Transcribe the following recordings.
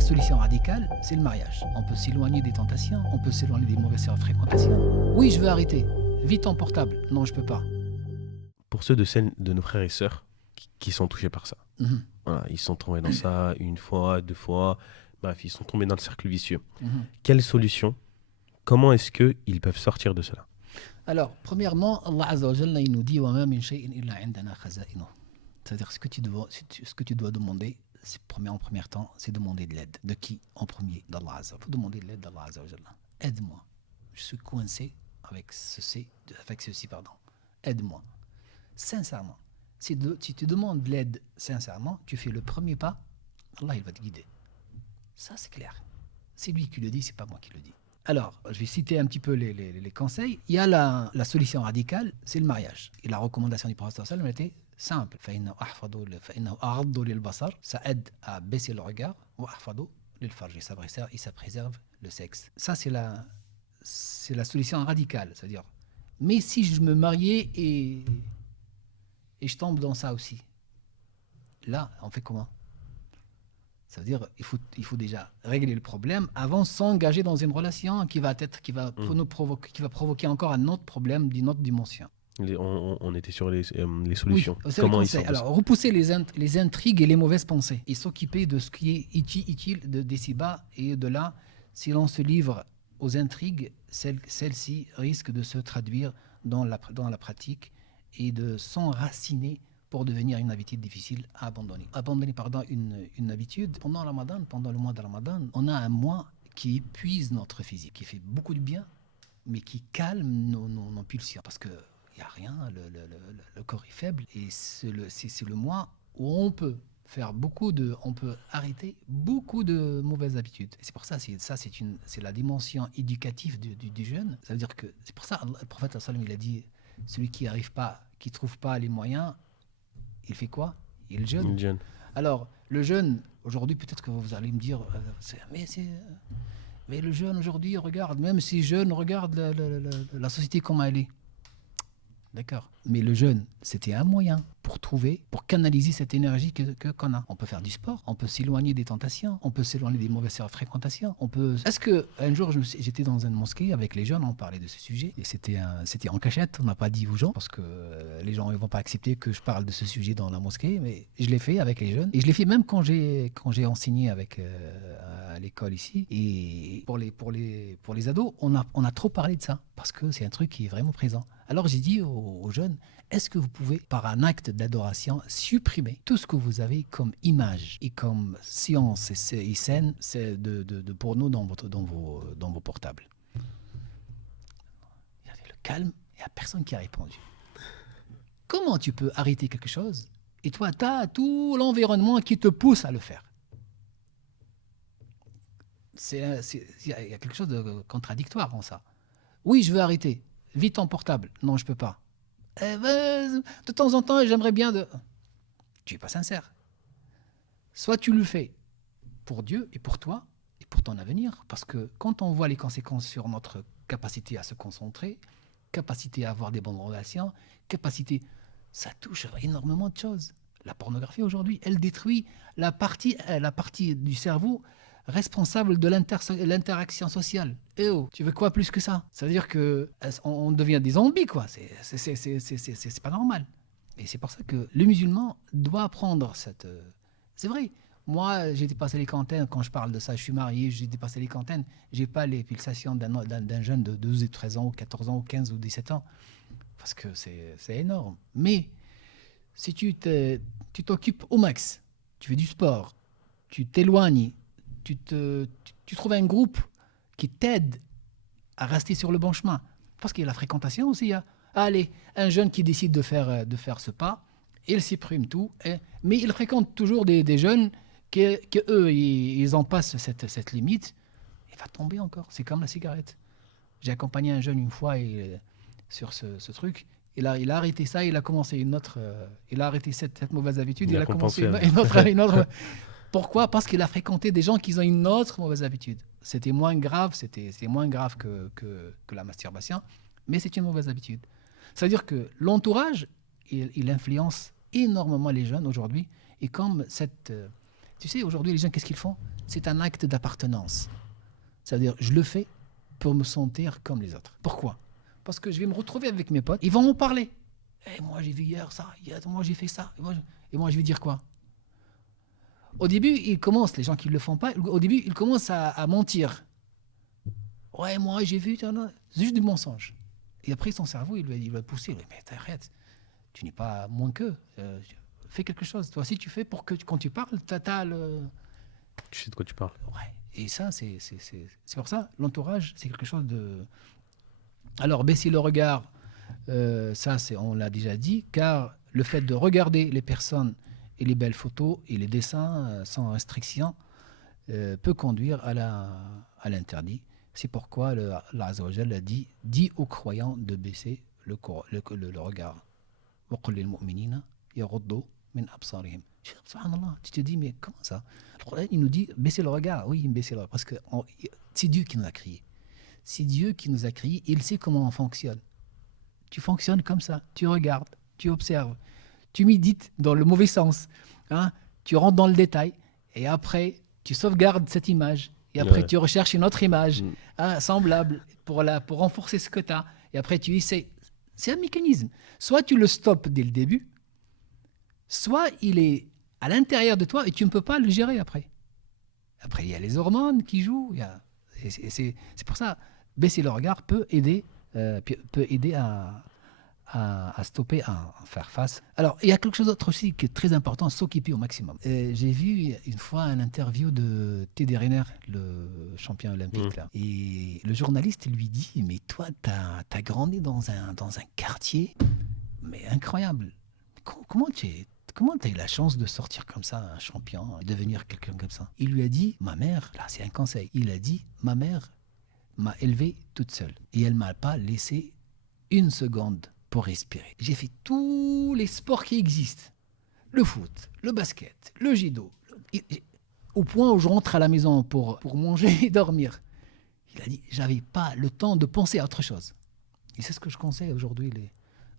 la solution radicale, c'est le mariage. On peut s'éloigner des tentations, on peut s'éloigner des mauvaises fréquentations. Oui, je veux arrêter. Vite ton portable. Non, je peux pas. Pour ceux de nos frères et sœurs qui sont touchés par ça. Mhm. Voilà, ils sont tombés dans ça une fois, deux fois. Bref, ils sont tombés dans le cercle vicieux. Mhm. Quelle solution? Comment est-ce qu'ils peuvent sortir de cela? Alors, premièrement, Allah Azza wa Jalla, il nous dit وَمَا مِنْ شَيْءٍ إِلَّا عِنْدَنَا خَزَائِنُهُ. C'est-à-dire, ce que tu dois demander, en premier temps, c'est demander de l'aide. De qui en premier? D'Allah Azza. Il faut demander de l'aide d'Allah Azza wa Jalla. Aide-moi. Je suis coincé avec ceci. Aide-moi. Sincèrement. Si tu demandes de l'aide sincèrement, tu fais le premier pas, Allah il va te guider. Ça, c'est clair. C'est lui qui le dit, c'est pas moi qui le dis. Alors, je vais citer un petit peu les conseils. Il y a la solution radicale, c'est le mariage. Et la recommandation du prophète sallallahu alayhi wa sallam était simple. فَإِنَّهُ أَغَضُّ لِلْبَصَرِ. Ça aide à baisser le regard. وَأَحْفَظُ لِلْفَرْجِ. Et ça préserve le sexe. Ça, c'est la solution radicale. C'est-à-dire, mais si je me mariais et je tombe dans ça aussi, là, on fait comment? Ça veut dire il faut déjà régler le problème avant de s'engager dans une relation qui va provoquer encore un autre problème d'une autre dimension. On était sur les solutions. Oui, c'est Comment le ils conseil. sortent? Alors, repousser les intrigues et les mauvaises pensées et s'occuper de ce qui est utile d'ici-bas, et de là, si l'on se livre aux intrigues, celles-ci risquent de se traduire dans la pratique et de s'enraciner pour devenir une habitude difficile à abandonner. Une habitude. Pendant le mois de Ramadan, on a un mois qui épuise notre physique, qui fait beaucoup de bien, mais qui calme nos pulsions. Parce qu'il n'y a rien, le corps est faible, et c'est le mois où on peut arrêter beaucoup de mauvaises habitudes. Et c'est pour ça, c'est la dimension éducative du jeûne. Ça veut dire que, c'est pour ça, le prophète sallallahu alayhi wa sallam, il a dit, celui qui trouve pas les moyens, il fait quoi? Il jeûne. Alors, le jeûne, aujourd'hui, peut-être que vous allez me dire, mais le jeûne aujourd'hui, regarde, même si jeûne, regarde la société comment elle est. D'accord. Mais le jeûne, c'était un moyen pour canaliser cette énergie qu'on a. On peut faire du sport, on peut s'éloigner des tentations, on peut s'éloigner des mauvaises fréquentations. Est-ce que un jour j'étais dans une mosquée avec les jeunes, on parlait de ce sujet et c'était en cachette, on n'a pas dit aux gens parce que les gens ne vont pas accepter que je parle de ce sujet dans la mosquée, mais je l'ai fait avec les jeunes et je l'ai fait même quand j'ai enseigné à l'école ici, et pour les ados, on a trop parlé de ça parce que c'est un truc qui est vraiment présent. Alors j'ai dit aux jeunes, est-ce que vous pouvez, par un acte d'adoration, supprimer tout ce que vous avez comme image et comme science et scène de porno dans vos portables? Il y a le calme, il n'y a personne qui a répondu. Comment tu peux arrêter quelque chose et toi, tu as tout l'environnement qui te pousse à le faire? Il y a quelque chose de contradictoire en ça. Oui, je veux arrêter. Vite ton portable. Non, je peux pas. De temps en temps, j'aimerais bien de... Tu es pas sincère. Soit tu le fais pour Dieu et pour toi et pour ton avenir, parce que quand on voit les conséquences sur notre capacité à se concentrer, capacité à avoir des bonnes relations, ça touche énormément de choses. La pornographie aujourd'hui, elle détruit la partie du cerveau responsable de l'interaction sociale. Tu veux quoi plus que ça? Ça veut dire qu'on devient des zombies, quoi. C'est pas normal. Et c'est pour ça que le musulman doit prendre cette... C'est vrai. Moi, j'ai dépassé les quarantaines. Quand je parle de ça, je suis marié, j'ai dépassé les quarantaines. J'ai pas les pulsations d'un jeune de 12 et 13 ans, ou 14 ans, ou 15 ou 17 ans. Parce que c'est énorme. Mais si tu t'occupes au max, tu fais du sport, tu t'éloignes, tu trouves un groupe qui t'aide à rester sur le bon chemin. Parce qu'il y a la fréquentation aussi. Allez, un jeune qui décide de faire ce pas, il supprime tout, mais il fréquente toujours des jeunes qui eux, ils en passent cette limite. Il va tomber encore. C'est comme la cigarette. J'ai accompagné un jeune une fois sur ce truc. Il a arrêté ça, il a commencé il a arrêté cette mauvaise habitude, il a commencé une autre. Pourquoi? Parce qu'il a fréquenté des gens qui ont une autre mauvaise habitude. C'était moins grave, que la masturbation, mais c'est une mauvaise habitude. C'est-à-dire que l'entourage, il influence énormément les jeunes aujourd'hui. Et comme tu sais, aujourd'hui, les jeunes, qu'est-ce qu'ils font? c'est un acte d'appartenance. Ça veut dire, je le fais pour me sentir comme les autres. Pourquoi ? Parce que je vais me retrouver avec mes potes, ils vont m'en parler. Moi, j'ai vu hier ça, moi, j'ai fait ça. Et moi, je vais dire quoi ? Au début, ils commencent, les gens qui ne le font pas, au début, ils commencent à mentir. Ouais, moi, j'ai vu, c'est juste du mensonge. Et après, son cerveau, il va pousser. Mais t'arrêtes, tu n'es pas moins qu'eux. Fais quelque chose. Toi aussi, tu fais pour que quand tu parles, t'as le... Tu sais de quoi tu parles. Ouais. Et ça, c'est pour ça, l'entourage, c'est quelque chose de... Alors, baisser le regard, ça, on l'a déjà dit, car le fait de regarder les personnes et les belles photos et les dessins sans restriction peut conduire à l'interdit. C'est pourquoi Allah Azza wa Jalla dit aux croyants de baisser le regard. وَقُلْ لِلْمُؤْمِنِينَ يَغُضُّوا مِنْ أَبْصَارِهِمْ. Subhanallah, tu te dis, mais comment ça ? Le Coran, il nous dit, baisser le regard. Oui, baisser le regard, parce que c'est Dieu qui nous a créés. C'est Dieu qui nous a créés, il sait comment on fonctionne. Tu fonctionnes comme ça, tu regardes, tu observes, tu médites dans le mauvais sens, hein, tu rentres dans le détail, et après, tu sauvegardes cette image, et après, tu recherches une autre image semblable pour renforcer ce que tu as, et après, tu essaies. C'est un mécanisme. Soit tu le stoppes dès le début, soit il est à l'intérieur de toi et tu ne peux pas le gérer après. Après, il y a les hormones qui jouent. C'est pour ça, baisser le regard peut aider à stopper, à faire face. Alors, il y a quelque chose d'autre aussi qui est très important, s'occuper au maximum. J'ai vu une fois une interview de Teddy Riner, le champion olympique. Là. Et le journaliste lui dit, mais toi, t'as grandi dans un quartier, mais incroyable. Comment t'as eu la chance de sortir comme ça, un champion, devenir quelqu'un comme ça ? Il lui a dit, ma mère, là c'est un conseil, il a dit, ma mère m'a élevé toute seule. Et elle ne m'a pas laissé une seconde pour respirer. J'ai fait tous les sports qui existent. Le foot, le basket, le judo. Au point où je rentre à la maison pour manger et dormir. Il a dit, j'avais pas le temps de penser à autre chose. Et c'est ce que je conseille aujourd'hui.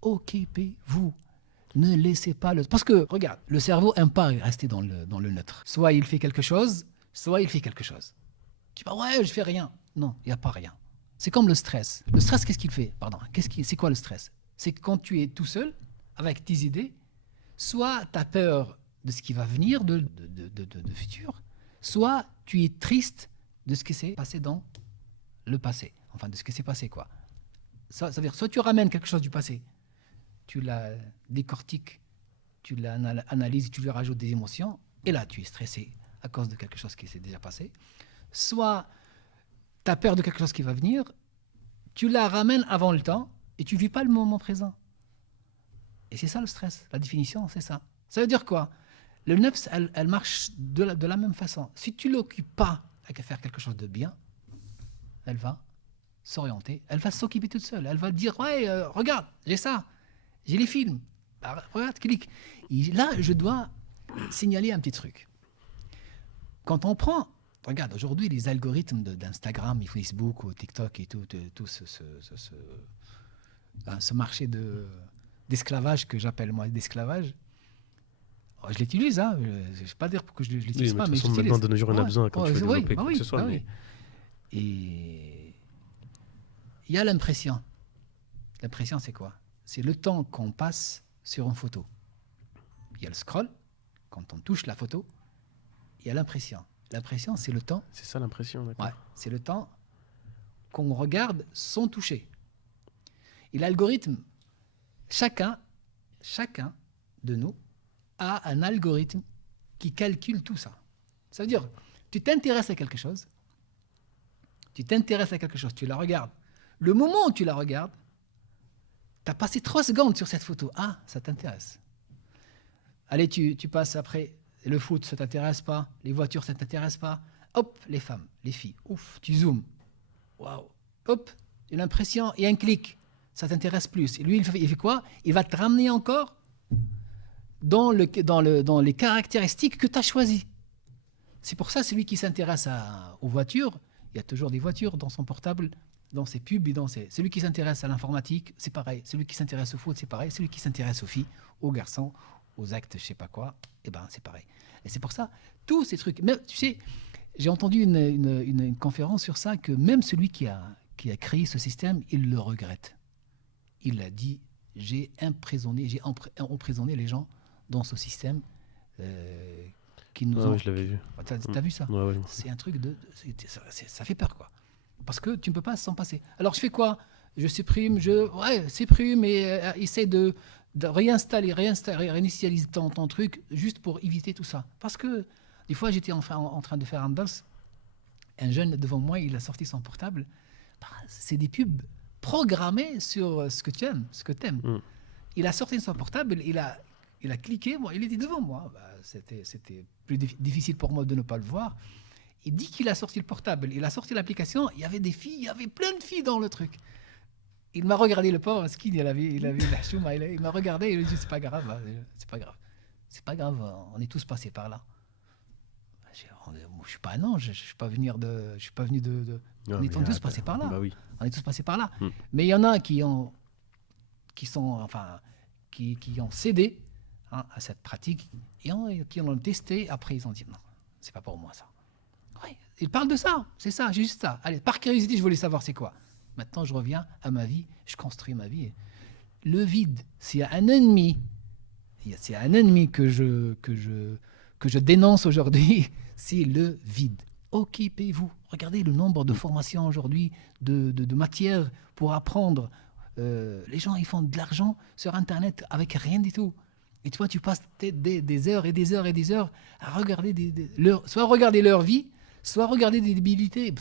Occupez-vous. Ne laissez pas le... Parce que, regarde, le cerveau n'aime pas rester dans le neutre. Soit il fait quelque chose, soit il fait quelque chose. Tu dis, ouais, je fais rien. Non, il n'y a pas rien. C'est comme le stress. Le stress, qu'est-ce qu'il fait ? Pardon, c'est quoi le stress ? C'est que quand tu es tout seul, avec tes idées, soit tu as peur de ce qui va venir, de futur, soit tu es triste de ce qui s'est passé dans le passé. Enfin, de ce qui s'est passé, quoi. Ça veut dire, soit tu ramènes quelque chose du passé, tu la décortiques, tu l'analyses, tu lui rajoutes des émotions, et là, tu es stressé à cause de quelque chose qui s'est déjà passé. Soit tu as peur de quelque chose qui va venir, tu la ramènes avant le temps, et tu ne vis pas le moment présent. Et c'est ça le stress. La définition, c'est ça. Ça veut dire quoi ? Le nefs, elle marche de la même façon. Si tu ne l'occupes pas à faire quelque chose de bien, elle va s'orienter, elle va s'occuper toute seule. Elle va dire, ouais, regarde, j'ai ça, j'ai les films. Bah, regarde, clique. Et là, je dois signaler un petit truc. Quand on prend, regarde, aujourd'hui, les algorithmes d'Instagram, et Facebook, ou TikTok et tout ce marché d'esclavage que j'appelle moi d'esclavage, je l'utilise, hein. Je ne vais pas dire que je ne l'utilise pas, mais j'utilise. Maintenant, de nos jours, on a besoin quand tu veux développer quoi que ce soit. Et il y a l'impression. L'impression, c'est quoi ? C'est le temps qu'on passe sur une photo. Il y a le scroll, quand on touche la photo, il y a l'impression. L'impression, c'est le temps. C'est ça l'impression, d'accord. Ouais, c'est le temps qu'on regarde sans toucher. Et l'algorithme, chacun de nous a un algorithme qui calcule tout ça. Ça veut dire, tu t'intéresses à quelque chose, tu la regardes. Le moment où tu la regardes, tu as passé 3 secondes sur cette photo. Ah, ça t'intéresse. Allez, tu passes après, le foot, ça t'intéresse pas, les voitures, ça t'intéresse pas. Hop, les femmes, les filles, ouf, tu zoomes. Waouh. Hop, une impression et un clic. Ça t'intéresse plus. Et lui, il fait quoi ? Il va te ramener encore dans les caractéristiques que tu as choisies. C'est pour ça, celui qui s'intéresse aux voitures, il y a toujours des voitures dans son portable, dans ses pubs. Celui qui s'intéresse à l'informatique, c'est pareil. Celui qui s'intéresse au foot, c'est pareil. Celui qui s'intéresse aux filles, aux garçons, aux actes, je sais pas quoi, eh ben, c'est pareil. Et c'est pour ça, tous ces trucs. Mais tu sais, J'ai entendu une conférence sur ça, que même celui qui a créé ce système, il le regrette. Il a dit, j'ai emprisonné les gens dans ce système qui nous Ah ont... oui, je l'avais vu. T'as vu ça? Ouais, ouais. C'est un truc ça fait peur, quoi. Parce que tu ne peux pas s'en passer. Alors je fais quoi? Je supprime, supprime et essaie de réinitialiser ton truc juste pour éviter tout ça. Parce que des fois, j'étais en train de faire un danse. Un jeune devant moi, il a sorti son portable. Bah, c'est des pubs programmées sur ce que tu aimes, ce que tu aimes. Mm. Il a sorti son portable, il a cliqué, moi, il était devant moi. Bah, c'était plus difficile pour moi de ne pas le voir. Il dit qu'il a sorti le portable, il a sorti l'application, il y avait des filles, il y avait plein de filles dans le truc. Il m'a regardé, le pauvre skin, il avait la chouma, il m'a regardé, il a dit c'est pas grave, c'est pas grave. C'est pas grave, on est tous passés par là. Je suis pas un ange, je suis pas venu de Non, on est tous passés par là. Bah oui. On est tous passés par là. Mm. Mais il y en a qui ont cédé à cette pratique et qui l'ont testé. Après, ils ont dit non, c'est pas pour moi ça. Ouais, ils parlent de ça, c'est ça, j'ai juste ça. Allez, par curiosité, je voulais savoir c'est quoi. Maintenant, je reviens à ma vie, je construis ma vie. Le vide, s'il y a un ennemi, que je dénonce aujourd'hui, c'est le vide. Occupez-vous. Regardez le nombre de formations aujourd'hui, de matières pour apprendre. Les gens, ils font de l'argent sur Internet avec rien du tout. Et toi, tu passes des heures et des heures et des heures à regarder soit regarder leur vie, soit regarder des débilités.